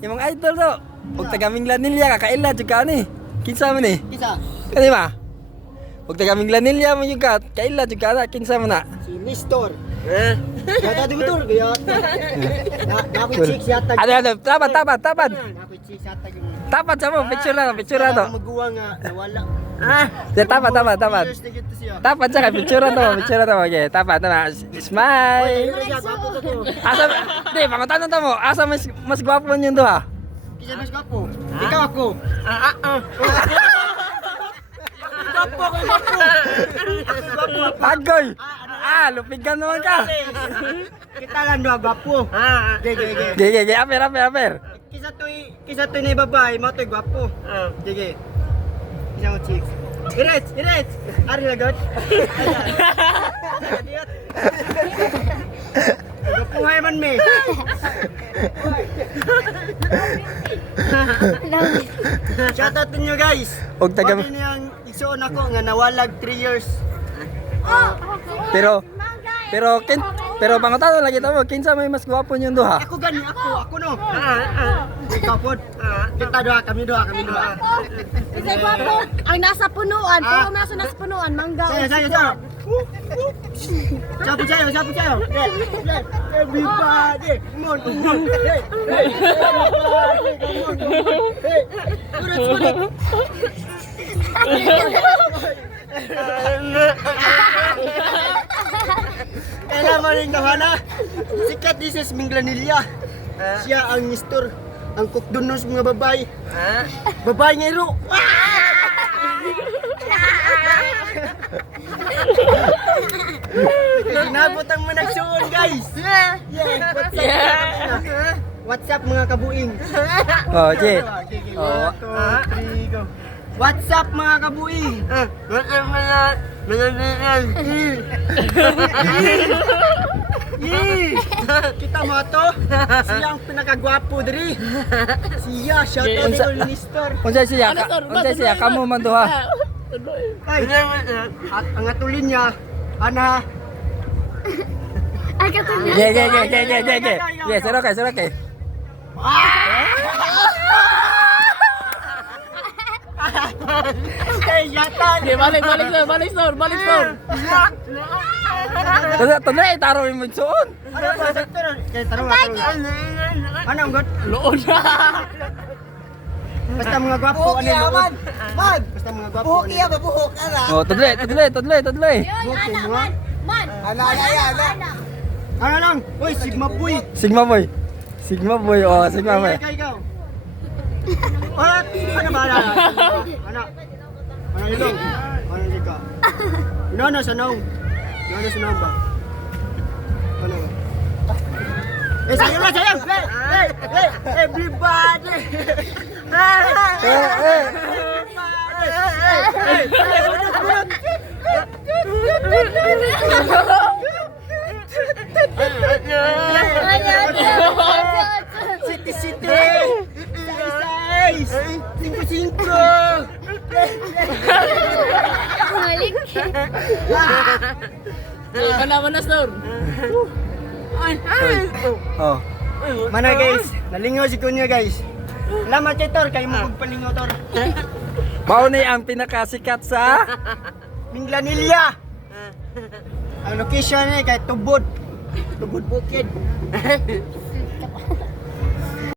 Yung mga idol to. Huwag tagaming lanilya, kakaila juga ni. Kinsa man ni? Kisa? Kani ba? Huwag tagaming lanilya mo juga, kaila juga na, kinsa man na. Si Nestor. Yata di betul kaya. Nakoy chicks yata. Ano, tapat. Nakoy chicks yata yung. Tapat sa mo, picture na to. Magawa nga nawala. Tapat. Years na gito siya. Tapat siya kay picture to. Okay, tapat na. Smile. Asa, di, pangutan na mo. Asa mas gwapo niyo duha? Kisa mas gwapo. Ikaw ako. Gwapo ko. Agoy. Lupigan naman ka. Kita lang dua gwapo. Gege. Gege, aper. Kisa to'y na babae, mo to'y gwapo. Gege. Kisa mo chicks. Irets. Ari lagot. Gapuhay man me. Shoutout ninyo guys. Og taga Pati niyang igsoon ako nga nawalag 3 years. pero pangutan lagi to mo, kinsa may mas gwapo niyo duha? Ako gani, ako no. Ikaw po. Kita kami doa. Kasi gwapo ang nasa punuan, pero nasa punuan, mangga. Saya. Siapa saya? Everybody, come on. Hey. Udah. Kailan mo rin kahala? Sikat di sa Minglanilya. Siya ang Nestor, ang kukdunos mga babae. Babae nga iro. Sinabot ang managsuon guys. WhatsApp mga kabuing. Oh, Che. Oh, 3, go. WhatsApp mga kabuing. Kita mo to? Siya ang pinakagwapo diri. Siya, shoutout to Nestor. Unsay siya kamo man duha? Ay, at ang atulin niya, ana. Ay, katulad. Ge. Sero kay. Ay, yata. Balik store. Tunay taro mo suon. Ano ba sektor? Kay tarong. Ano ang god? Loon na. Basta mga gwapo ano yun? Basta mga gwapo. Buhok iya ba buhok ana? Oh, tudloy. Yoy, ana, man. Ana. Ano lang? Uy, Sigma boy. Sigma boy. Oh, Sigma boy. Ikaw. Ano ba? Ano nilong? Ano ka? Inono sa naong ba? Ano? Sayo! Hey! Everybody! City! Size! 5-5! Malik. Mana store. Oh. Mana guys? Nalingaw si Kunya guys. Salamat kay Tor, kay mo pagpalingaw Tor. Mao ni ang pinakasikat sa Minglanilya. Ang location niya kay Tubod. Tubod Bukid.